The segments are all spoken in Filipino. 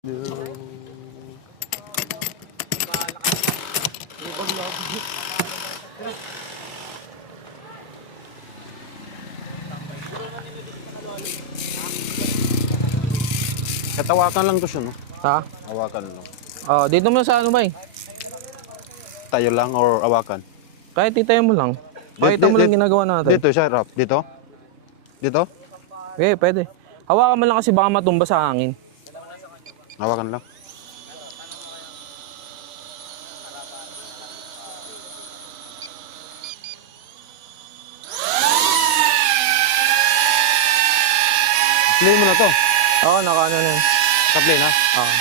Katawakan lang to siya, no? Ha? Awakan lang. Dito mo sa ano ba eh? Tayo lang or awakan? Kahit itayo mo lang. Pakita mo lang ginagawa natin. Dito siya, Rap. Dito? Dito? Okay, pwede. Hawakan mo lang kasi baka matumba sa hangin. Awakan lang. Play mo na to. Oo, nakaano na yun. Naka-play na. Oo.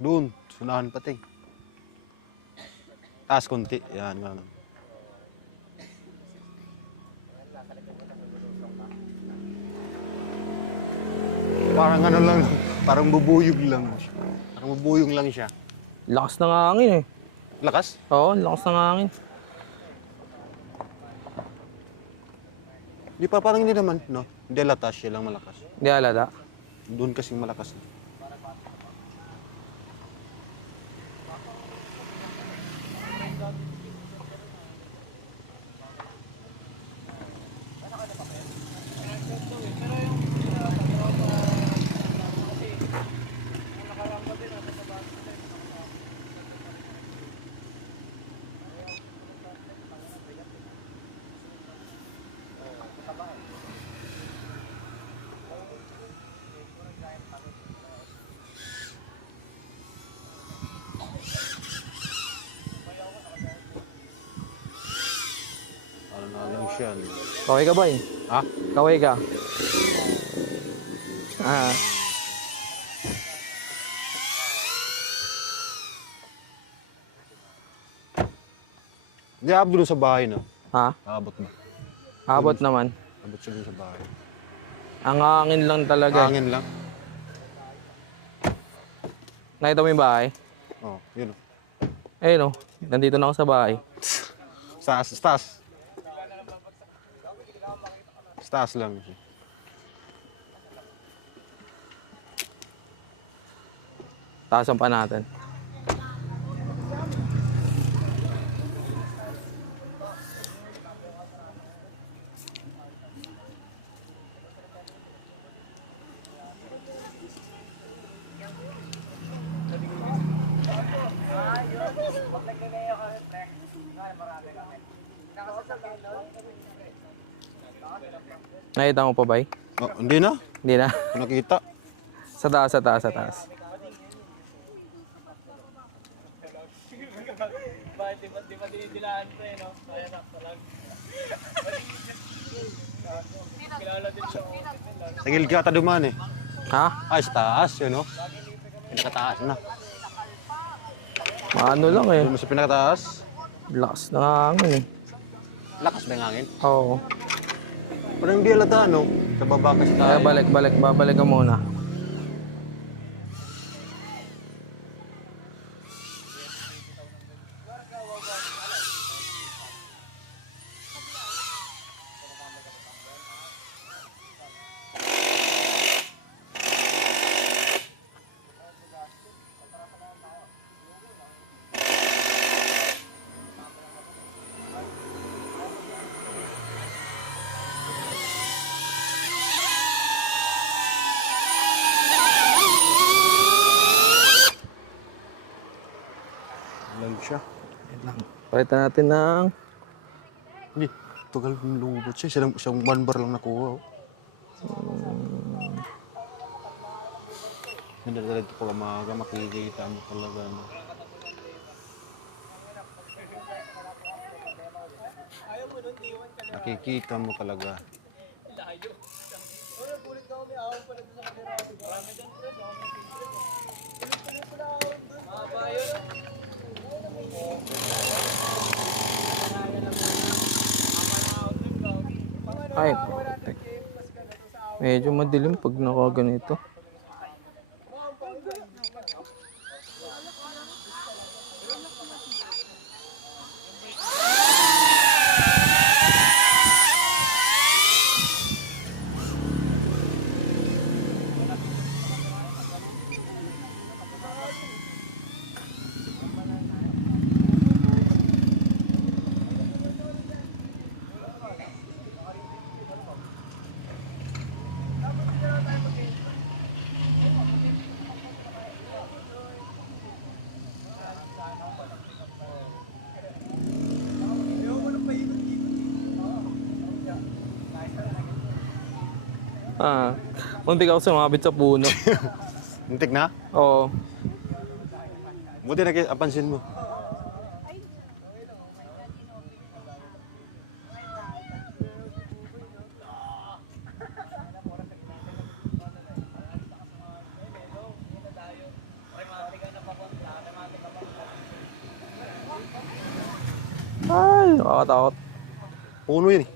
Doon. Sunahan pati. Taas konti. Yan, ganun. Parang ano lang. Parang bubuyog lang. Parang bubuyog lang siya. Lakas ng hangin eh. Lakas? Oo, lakas ng hangin. Di pa, parang hindi naman, no? Hindi latas, siya lang malakas. Hindi halata. Doon kasing malakas. Ano na lang siya, no? Kaway ka ba eh? Ha? Kaway ka. Ah. Hindi, abot doon sa bahay, no? Ha? Abot na. Abot naman. Abot siya doon sa bahay. Ang hangin lang talaga. Hangin lang. Nakita mo yung bahay? Oh, yun. Ayun oh. Nandito na ako sa bahay. Stas. Stas lang siya. Taasan pa natin. Nakita mo pa ba eh? Oh, hindi na. Hindi na. Nakita. Sa taas, sa taas, sa taas. Sa gilid ka dumaan eh. Ha? Ay, sa taas, yun, no? Pinakataas na. Ano lang eh. Doon mo sa pinakataas. Lakas ng hangin eh. Lakas ba yung hangin? Oo. Parang hindi alata, no? Sa baba kasi tayo. Kaya babalik ka muna. Lang siya. Yan lang. Palitan natin ng... Hindi. Tugal yung lubot siya. Siyang one bar lang nakuha. Oh. Nandala dito pala maaga. Makikita mo talaga. No? Nakikita mo talaga. Ay, putik. Medyo madilim pag nakaganito. Ah, muntik ako sumabit sa puno. Muntik na? Oo. Buti na pansin mo. Ay, nakakatakot. Puno yun eh.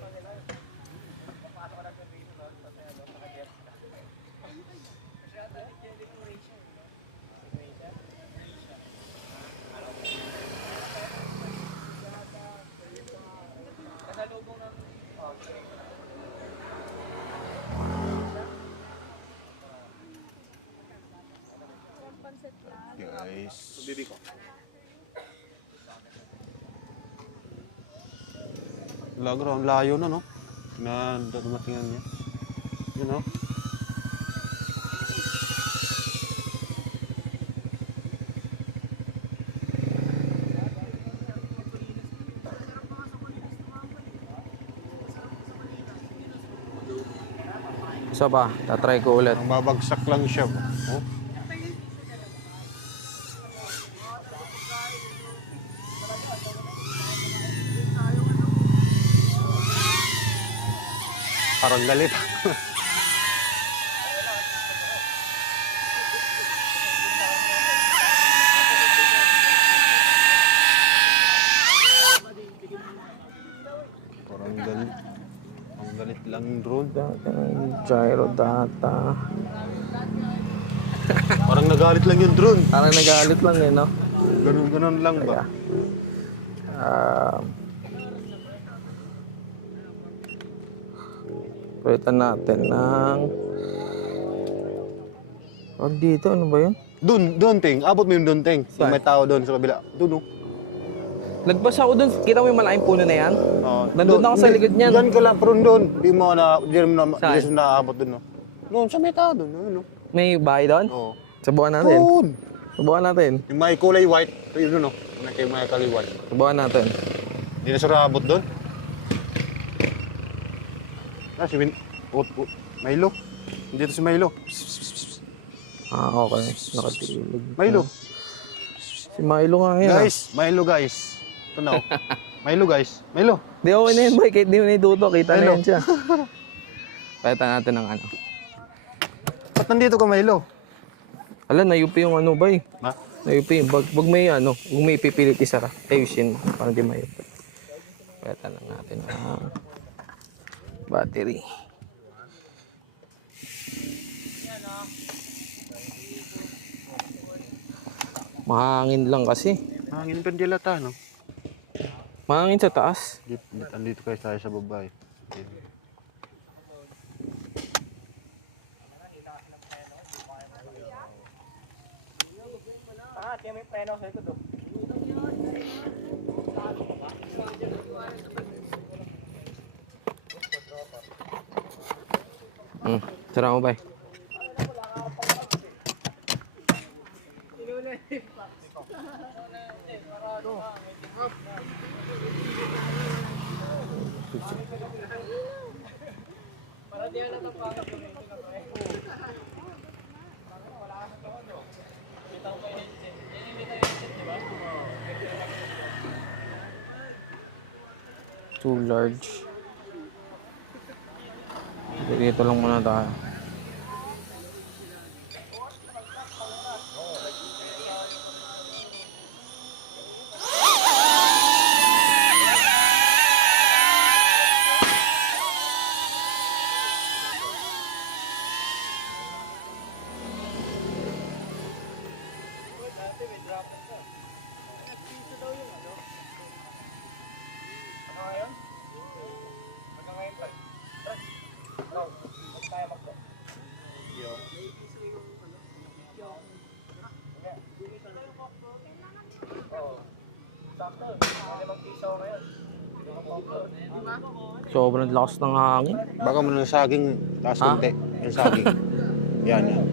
Guys. Lagro, ang layo na, no? Na dumatingan niya. Yun, no? Isa pa, tatry ko ulit. Ang babagsak lang siya. Oh. Parang galit. Parang galit. Ang galit lang yung drone. Gyro data. Parang nagalit lang yung drone. Parang nagalit lang eh, no? Ganun-ganun lang ba? Palitan natin ng... Oh, dito, ano ba yun? Doon, Ting. Abot mo yung doon, Ting. Saan? May tao doon sa kabila. Doon, oh. Lagpas ako dun. Kita mo yung malaking puno na yan? Oo. Nandun ako sa likod niyan. Doon ka lang, pero doon. Di mo Saan? na naabot doon, no? Doon, sa may tao doon, no? May bahay doon? Oo. Subukan natin. Doon. Subukan natin. Yung may kulay white. Yun, no? Yung may kulay white. Subukan natin. Hindi na siya naabot doon. Ah, si Milo. Dito si Milo. Ah, okay. Nakatilig. Milo. Si Milo nga yan. Guys, Milo, guys. Ito na, oh. Milo, guys. Milo. Di okay na yun, boy. Kahit di mo na ituto, kita na Milo. yan siya. Palitan natin ng ano. Ba't nandito ka, Milo? Ala, nayupi yung ano, boy. Ha? Nayupi. Wag may ano, wag may pipilit isara. Ayusin mo, para di mayupi. Palitan lang natin ang battery. Mahangin lang kasi. Hangin pa din lata, no? Mahangin sa taas. Andito kayo tayo sa babae. Tara mo, bay. Too large. Dito lang muna tayo. Sobrang lakas ng hangin. Baka mo na saging, taas konti. Yung saging. Yan, yan.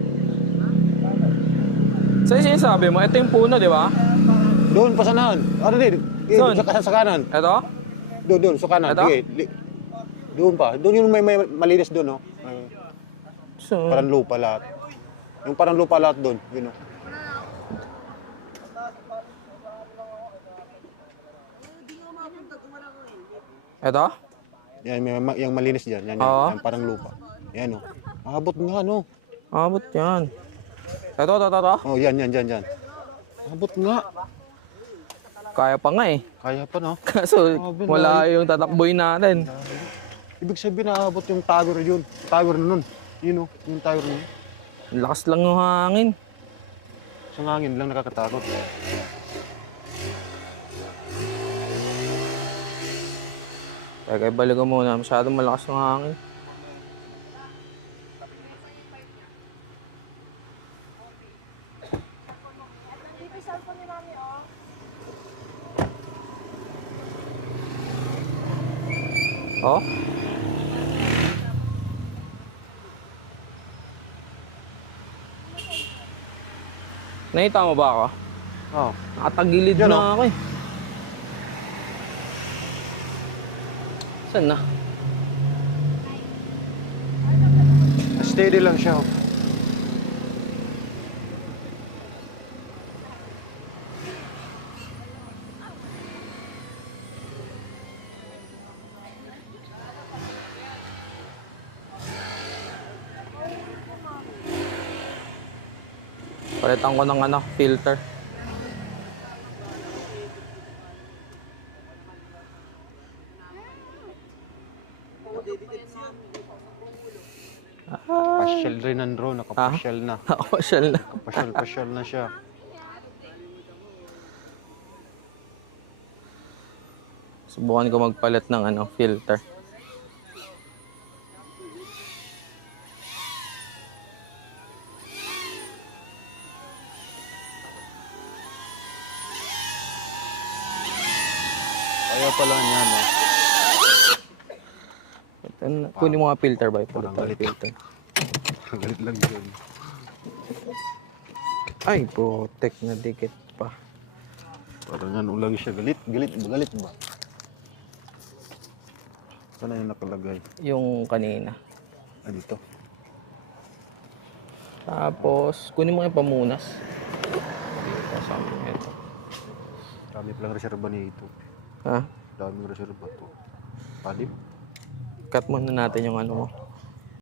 So yung sinasabi mo, ito yung puno, di ba? Doon, pasanahan. Ano din? Doon? Sa kanan. Ito? Doon, sa kanan. Ito? Sige. Doon pa. Doon yung may malinis doon, no? So, Parang lupa lahat. Yung parang lupa lahat doon, yun o. eto? Yan, yung malinis dyan. Yan, yan, Oo. yan, parang lupa. Yan o. Abot nga, no? Abot yan. Eto. Oh, yan, yan. Abot nga. Kaya pa nga eh. Kaya pa, no? Kaso wala yung tatakboy natin. Ibig sabihin na abot yung tower yun. Tower na nun. Yun o, yung tower na yun. Lakas lang ng hangin. Sa hangin lang nakakatakot. Kaya balikan muna. Masyadong malakas ng hangin. Oh? Nakita mo ba ako? Oh. Nakatagilid Yan, na oh. ako eh. Saan na? Steady lang siya. Oh. Palitan ko ng filter. Pasyal rin ang drone. Nakapasyal na. Nakapasyal na. Pasyal na siya. Subukan ko magpalit ng filter. Kaya pala niya, no? Kunin mo nga filter ba? Parang Palit galit. filter. Galit lang yun. Ay, putek na dikit pa. Parang lang siya. Galit ba? Saan na yung nakalagay? Yung kanina. Ah, dito. Tapos, kunin mo yung pamunas. Kasama ito. Dami palang reserva nito. Ha? Daming reserva to. Palim. Cut muna natin yung mo.